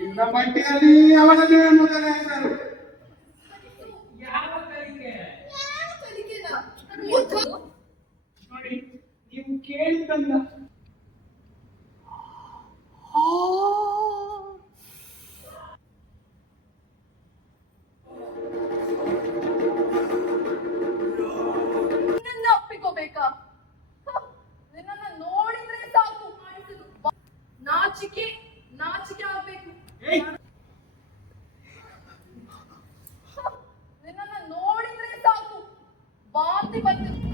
ಇನ್ನ ಪಟ್ಟಿಯಲ್ಲಿ ಅವನದೇ ಮೊದಲ ಹೆಸರು. ಯಾವ ಕಲಿಕೆ ನೋಡಿ, ನೀವು ಕೇಳಿದ್ದಲ್ಲ. ಒಪ್ಪಿಕೋಬೇಕಾ? ನಿನ್ನನ್ನ ನೋಡಿದ್ರೆ ಸಾಕು ನಾಚಿಕೆ ನಾಚಿಕೆ ಆಗ್ಬೇಕು. ನಿನ್ನನ್ನ ನೋಡಿದ್ರೆ ಸಾಕು ವಾಂತಿ ಬರ್ತಿತ್ತು.